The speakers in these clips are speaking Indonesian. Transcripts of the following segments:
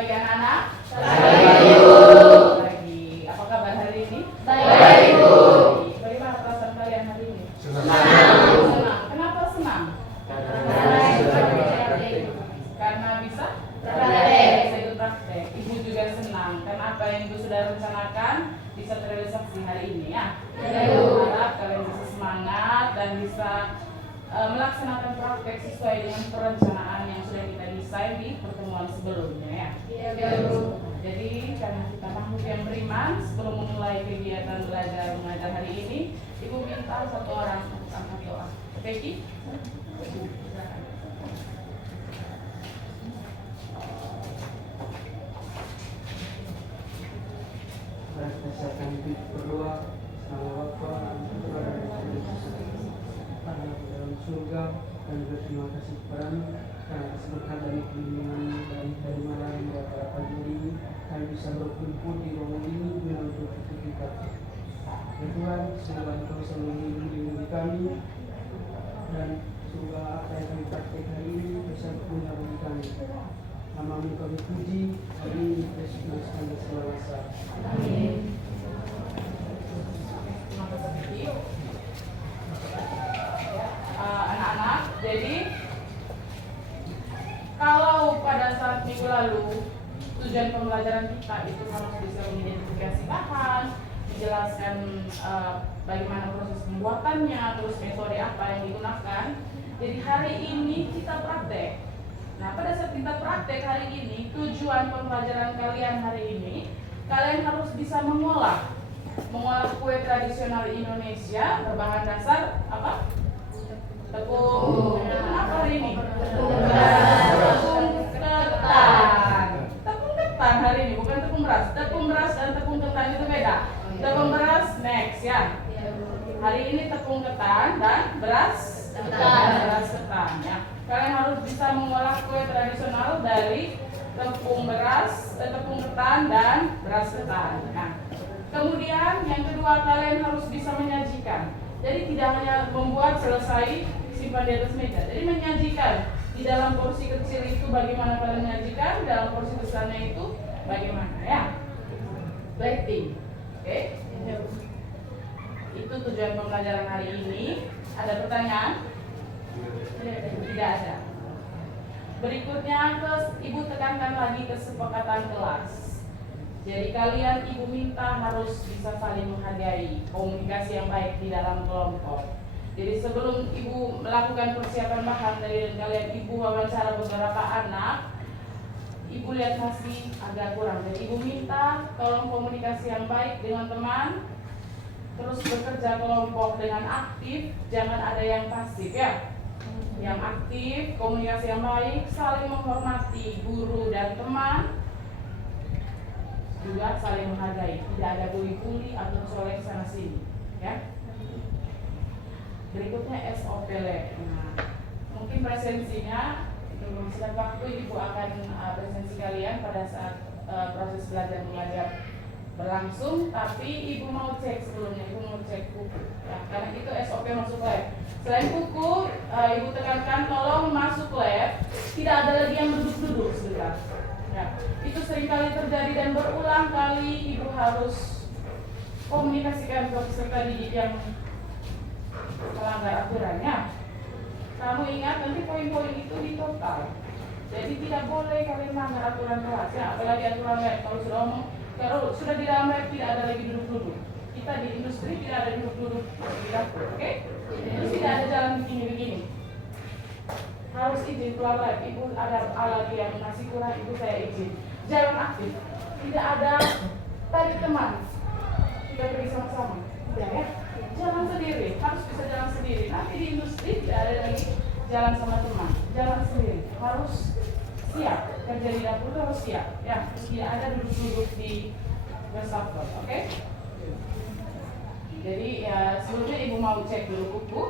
pagi anak-anak. Baik, Ibu. Pagi. Apa kabar hari ini? Baik, Ibu. Bagaimana perasaan kalian hari ini? Senang. Senang. Kenapa senang? Karena bisa Praktek. Bisa ikut praktek. Ibu juga senang karena apa yang Ibu sudah rencanakan bisa terrealisasi hari ini ya. Ya, Ibu. Harap kalian bisa semangat dan bisa melaksanakan praktek sesuai dengan perencanaan yang sudah kita desain di pertemuan sebelumnya ya. Ya, Ibu. Jadi karena kita makhluk yang beriman, sebelum memulai kegiatan belajar mengajar hari ini, Ibu minta satu orang untuk angkat doa. Peggy? Saya akan berdoa sama Bapa dalam surga dan berterima kasih kepadamu karena atas berkat dan perlindungan dari malam hingga pada pagi ini kami bisa berkumpul di ruangan ini untuk kita. Ya Tuhan, semoga Engkau selalu melindungi kami dan semoga apa yang kami praktek hari ini bisa berguna bagi kami. Namamu kami puji, kami Yesus Kristus selawasa. Amin. Anak-anak, jadi kalau pada saat minggu lalu tujuan pembelajaran kita itu harus bisa mengidentifikasi bahan, menjelaskan bagaimana proses pembuatannya, terus metode apa yang digunakan. Jadi hari ini kita praktek. Nah, pada saat kita praktek hari ini, tujuan pembelajaran kalian hari ini, kalian harus bisa mengolah kue tradisional Indonesia berbahan dasar apa? Tepung apa hari ini? Tepung ketan hari ini, bukan tepung beras. Tepung beras dan tepung ketan itu beda. Tepung beras next ya. Hari ini tepung ketan dan beras ketan ya. Kalian harus bisa mengolah kue tradisional dari tepung beras, tepung ketan dan beras ketan. Nah, kemudian yang kedua kalian harus bisa menyajikan. Jadi tidak hanya membuat selesai simpan di atas meja. Jadi menyajikan di dalam porsi kecil itu bagaimana kalian menyajikan, dalam porsi besarnya itu bagaimana ya. Plating, oke? Itu tujuan pembelajaran hari ini. Ada pertanyaan? Tidak ada. Berikutnya Ibu tekankan lagi kesepakatan kelas. Jadi kalian Ibu minta harus bisa saling menghargai, komunikasi yang baik di dalam kelompok. Jadi sebelum Ibu melakukan persiapan bahan dari kalian Ibu wawancara beberapa anak, Ibu lihat masih agak kurang. Jadi Ibu minta tolong komunikasi yang baik dengan teman, terus bekerja kelompok dengan aktif, jangan ada yang pasif ya. Yang aktif, komunikasi yang baik, saling menghormati guru dan teman, juga saling menghargai, tidak ada bully-bully atau colek sana sini ya. Berikutnya SOP lab. Nah, mungkin presensinya sudah waktu Ibu akan presensi kalian pada saat proses belajar mengajar berlangsung, tapi Ibu mau cek sebelumnya, Ibu mau cek buku ya, karena itu SOP masuk lab. Selain buku, Ibu tekankan tolong masuk lab tidak ada lagi yang duduk-duduk sebentar ya. Itu seringkali terjadi dan berulang kali Ibu harus komunikasikan ke peserta didik yang melanggar aturannya. Kamu ingat nanti poin-poin itu di total. Jadi tidak boleh kalian melanggar aturan kelas ya, apalagi aturan lab. Kalau sudah di dalam lab tidak ada lagi duduk-duduk. Kita di industri tidak ada duduk-duduk di dapur, oke? Terus tidak ada jalan begini-begini. Harus izin keluar lab. Ibu ada alat yang masih kurang, Ibu saya izin. Jalan aktif. Tidak ada tarik teman. Kita pergi sama-sama. Tidak ya? Jalan sendiri. Harus bisa jalan sendiri. Nanti di industri tidak ada lagi jalan sama teman. Jalan sendiri. Harus siap. Kerja di dapur itu harus siap. Ya, tidak ada duduk-duduk di wastafel, oke? Jadi ya sebelumnya Ibu mau cek dulu buku.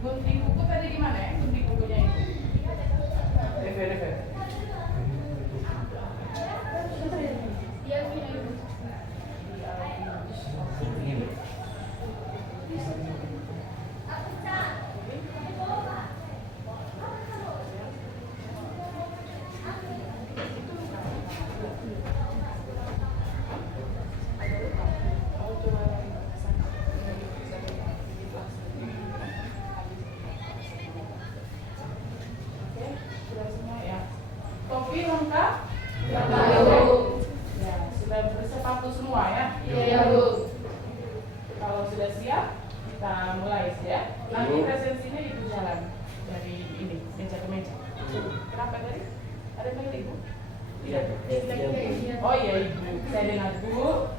Gunting buku tadi di mana ya? Gunting bukunya itu. DV. sudah siap, kita mulai ya. Nanti presensinya itu jalan dari ini meja ke meja. Kenapa tadi? Ada yang ibu? Tidak. Oh iya ibu, saya dengar bu.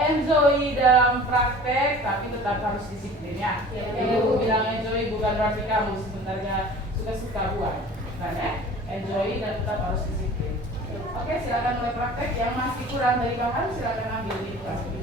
Enjoy dalam praktek, tapi tetap harus disiplin ya. Ibu bilang enjoy bukan berarti kamu sebenarnya suka-suka buat, kan ya? Enjoy dan tetap harus disiplin. Oke, silakan mulai praktek. Yang masih kurang dari bahan silakan ambil di kelas ini.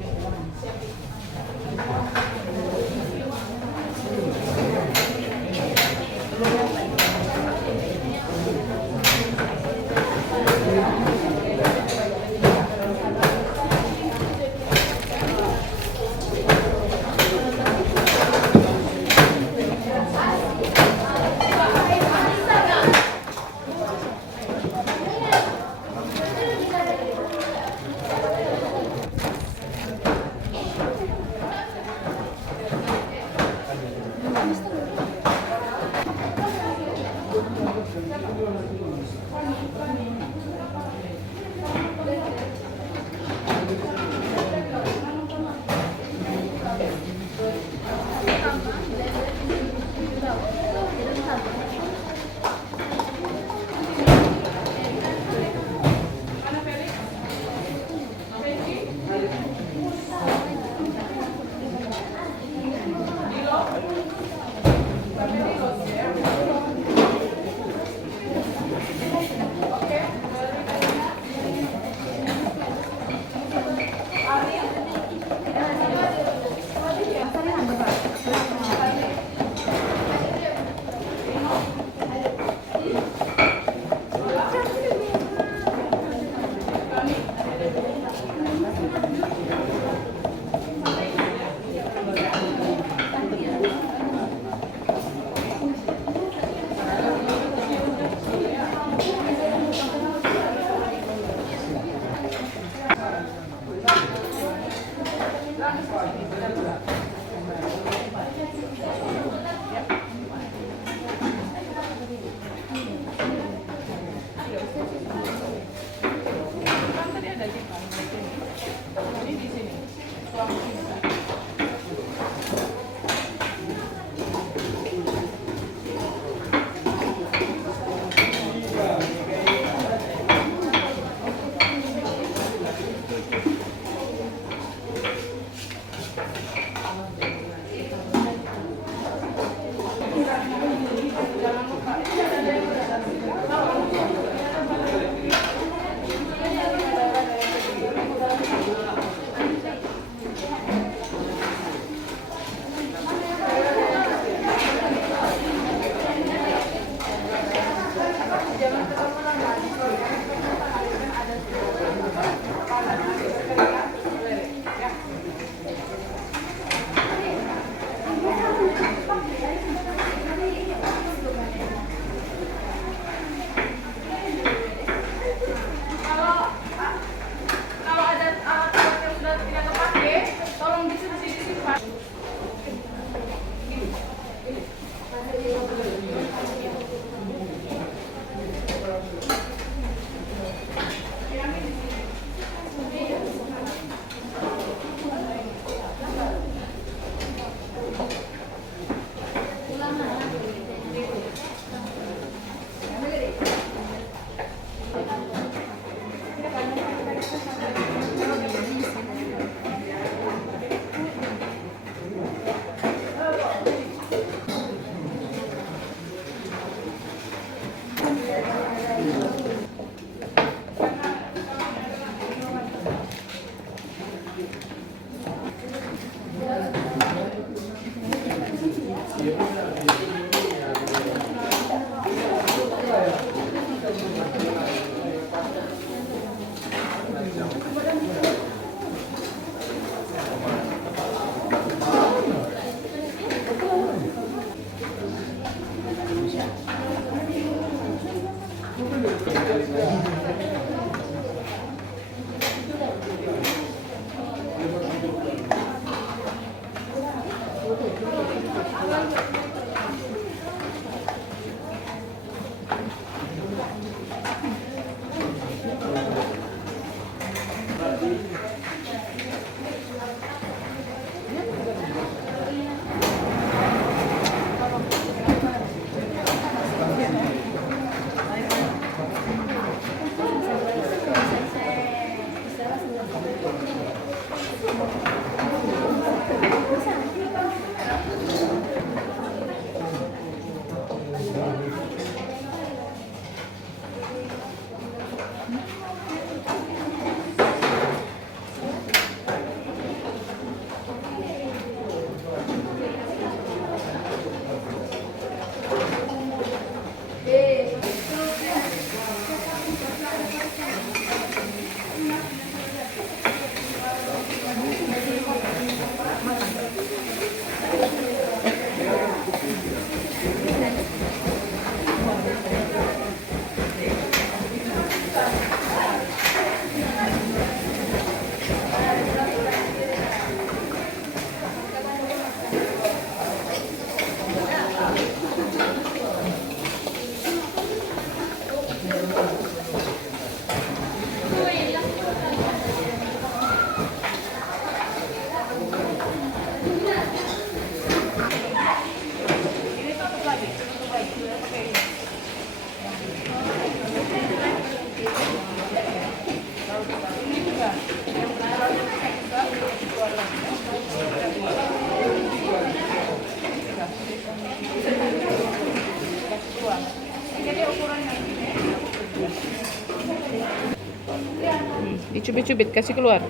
Cubit-cubit, kasih keluar.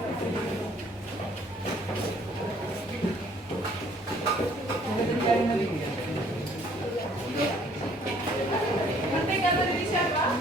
Nanti kata dari siapa?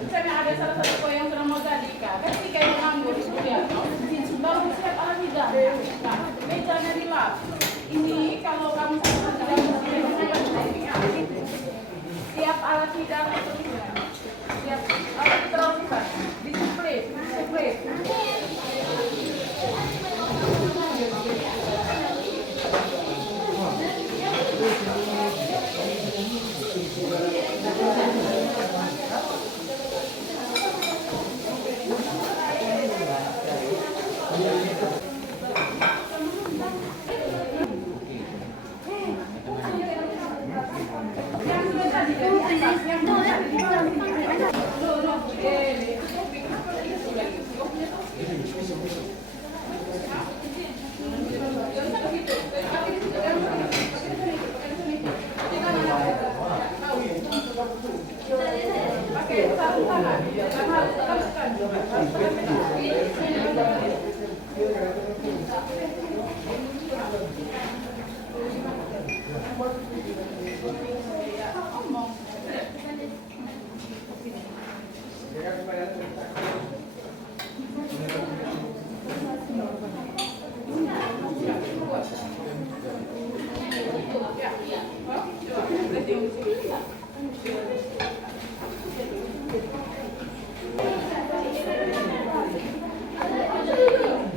Misalnya ada salah satu kue yang sudah mau jadi, Kak. Kan ketika yang nganggur, ya, baru siap ala tidak. Nah, mejanya dilap. Ini kalau kamu siap ala tidak atau tidak? Siap ala terus tidak? Disuplai.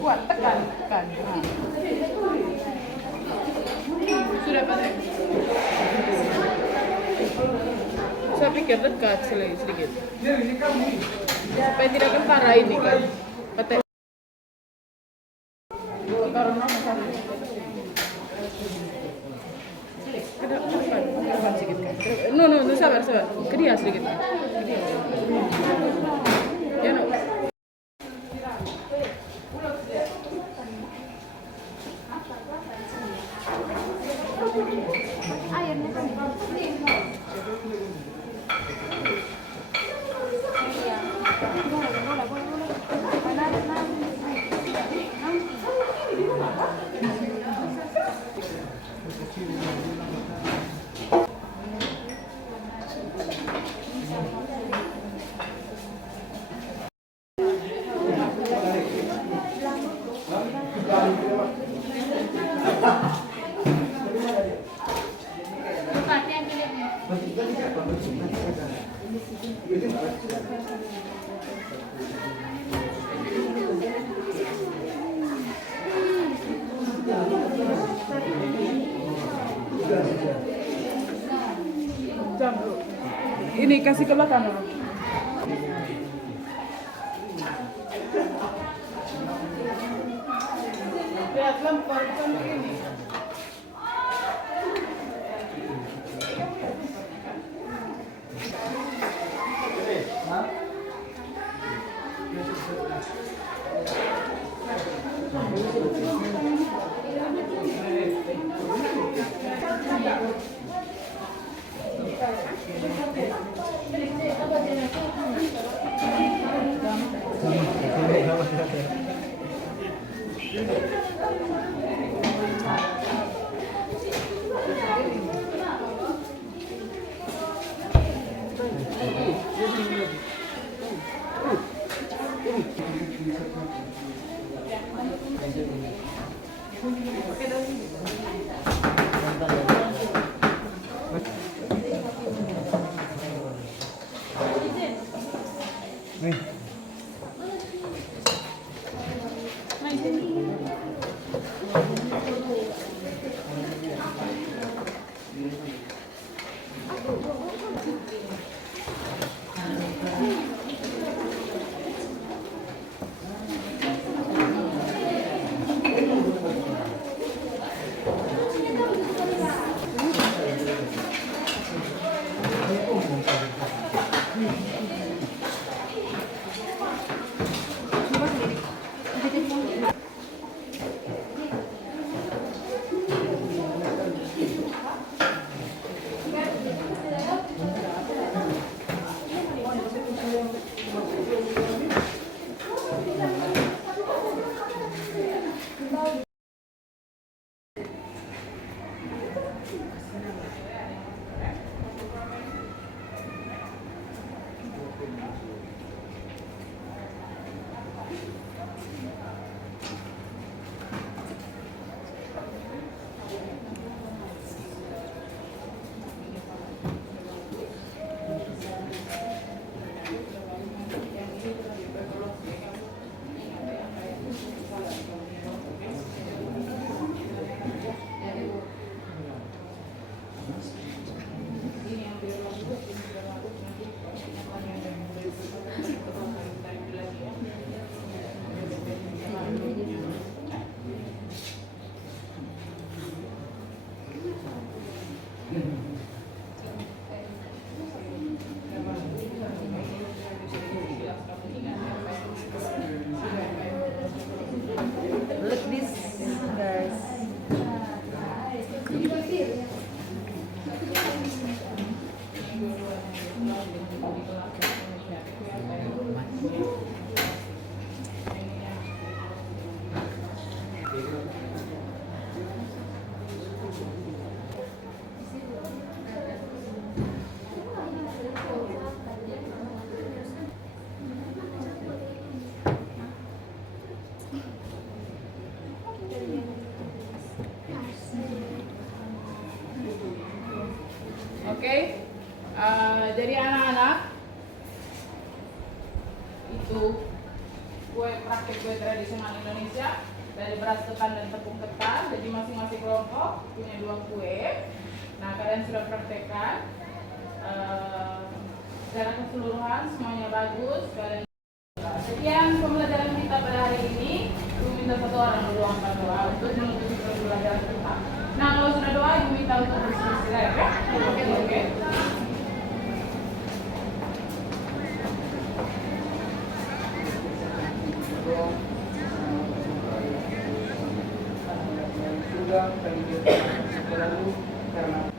Kuat, tekan. Nah. Sudah Pak? Saya pikir dekat sedikit. Supaya tidak kentara ini kan. Pakai. Taruh nama sana. Ke depan sedikit kan. No, sabar. Ke dia sedikit. Ya, no. Ini kasih ke belakang dulu. Lihat lempar bukan ini. Look this, guys. Oke, jadi anak-anak itu praktek kue tradisional Indonesia dari beras ketan dan tepung ketan. Jadi masing-masing kelompok punya 2 kue. Nah, kalian sudah praktekkan secara keseluruhan, semuanya bagus. Kalian sekian pembelajaran kita pada hari ini. Ibu minta 1 orang dulu angkat doa untuk menutupi pembelajaran kita. Nah, kalau sudah doa, Ibu minta untuk beristirahat ya. Oke. Surga kami berdoa selalu karena